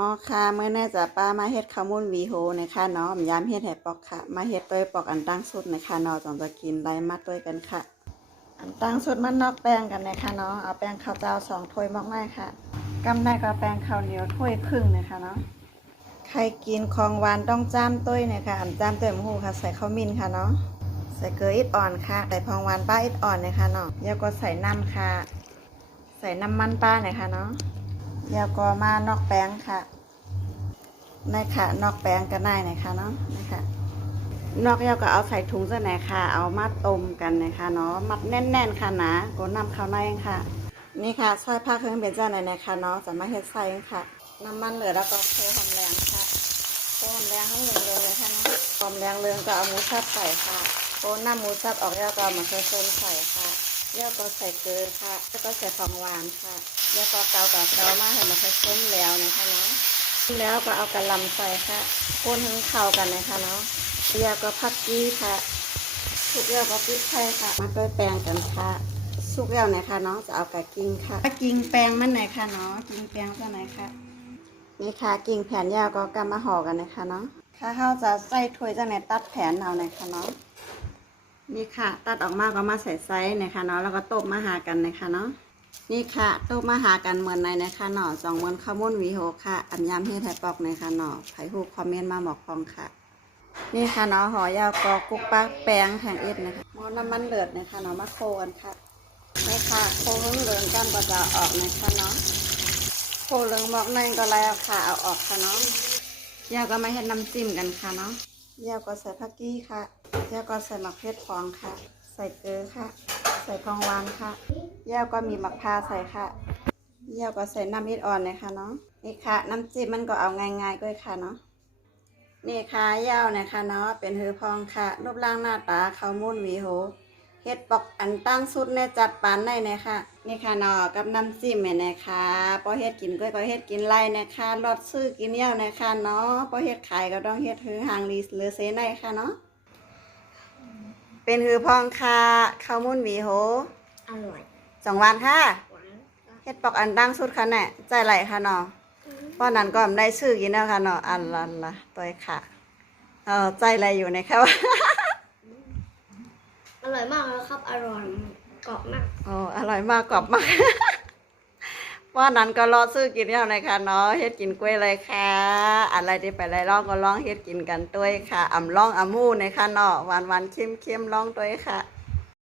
อ๋อค่ะเมื่อน่าจะป้ามาเฮ็ดข้าวมุนวีโฮนะคะเนาะย้ำเฮ็ดให้ปอกค่ะมาเฮ็ดด้วยปอกอันตั้งสุดนะคะเนาะจองจะกินไรมัดด้วยกันค่ะอันตั้งสุดมันนอกแป้งกันนะคะเนาะเอาแป้งข้าวเจ้า2 ถ้วยมากง่ายค่ะกำได้ก็แป้งข้าวเหนียวถ้วยครึ่งนะคะเนาะใครกินของหวานต้องจ้ามต้วยนะคะอันจ้ามต้วยมะฮูค่ะใส่ข้าวมิ้นค่ะเนาะใส่เกลืออิดอ่อนค่ะใส่พองหวานป้าอิดอ่อนนะคะเนาะแล้วก็ใส่น้ำค่ะใส่น้ำมันป้านะคะเนาะแล้วก็มานอกแป้งค่ะนี่ค่ะนอกแป้งก็ได้นะคะเนาะนี่ค่ะนอกแล้วก็เอาใส่ถุงซะไหนค่ะเอามาต้มกันนะคะเนาะมัดแน่นๆค่ะนะก็นำเข้าในค่ะนี่ค่ะซอยผ้าเครื่องเป็นเจ้าไหนนะคะเนาะจะมาเฮ็ดใส่ค่ะน้ำมันเหลือแล้วก็โคหอมแรงค่ะโคหอมแรงให้เหลืองเลยค่ะเนาะหอมแรงเรืองก็เอาหมูสับใส่ค่ะโคน้ำหมูสับออกแล้วก็มาเติมใส่ค่ะแล้วก็ใส่เกลือค่ะแล้วก็ใส่ของหวานค่ะแล้วก็เกากับเกามาให้มันส้มแล้วนะคะเนาะแล้วก็เอากระลำใส่ค่ะคนให้เข้ากันนะคะเนาะแล้วก็ผักชีค่ะทุกแล้วก็พริกไทยค่ะมาด้วยแป้งกันค่ะสุกแล้วนะคะเนาะจะเอากระกิ้งค่ะกิ้งแป้งมันไหนค่ะเนาะกิ้งแป้งตัวไหนค่ะนี่ค่ะกิ้งแผ่นยาวก็กำมาห่อกันนะคะเนาะถ้าเขาจะใส่ถ้วยจะไหนตัดแผ่นเอานะคะเนาะนี่ค่ะตัดออกมาก็มาใส่ไซส์นะคะเนาะแล้วก็ต้มมาหากันนะคะเนาะนี่ค่ะต้มมาหากันเหมือนในนะคะเนาะ2 วันข้าวมุนวีโฮค่ะอันยำให้ไทยปอกนะคะเนาะไผ่ฮูคอมเมนต์มาบอกฟองค่ะนี่ค่ะเนาะห่อยาวก็กุ๊กปักแป้งแข็งอิดนะคะหม้อน้ำมันเดือดนะคะเนาะมาโคกันค่ะนี่ค่ะโคเพิ่งเลืองกันก็จะออกนะคะเนาะโคเลืองบอกในก็แล้วค่ะเอาออกค่ะเนาะยาวก็มาให้น้ำจิ้มกันค่ะเนาะยาวก็ใส่ผักกี้ค่ะยาวก็ใส่มะเขือพวงค่ะใส่เกลือค่ะใส่ทองหวานค่ะยาวก็มีมะพร้าวใส่ค่ะยาวก็ใส่น้ำอิดอ่อนนะคะเนาะนี่ค่ะน้ำจิ้มมันก็เอาง่ายๆด้วยค่ะเนาะนี่ค่ะยาวนะคะเนาะเป็นหือพองค่ะรูปร่างหน้าตาข้าวมุนวีโฮเฮ็ดปอกอันตั้งสุดในจัดปานได้นะคะนี่ค่ะเนาะกับน้ำจิ้มเนี่ยนะคะพอเฮ็ดกินก็เฮ็ดกินไล่นะคะรสซื้อกินเยี่ยวนะคะเนาะพอเฮ็ดขายก็ต้องเฮ็ดหือหางลีหรือเซในค่ะเนาะเป็นหือพองค่ะข้าวมุนวีโฮอร่อย2 วันค่ะหวาน เฮ็ดปอกอันตั้งสุดค่ะแน่ใจไหลค่ะเนาะเพราะนั้นก็ได้ซื้อกินแล้วค่ะเนาะอันละตัวค่ะใจอะไรอยู่ในค่ะว่า อร่อยมากเลยครับ อร่อยกรอบมาก โอ้อร่อยมากกรอบมาก ว่านั้นก็รอซื้อกินแล้วนะคะเนาะเฮ็ดกินกล้วยเลยค่ะอะไรที่ไปไรลองก็ลองเฮ็ดกินกันด้วยค่ะอ่ำลองอ่ำมู้นะคะเนาะหวานๆเค็มๆลองด้วยค่ะ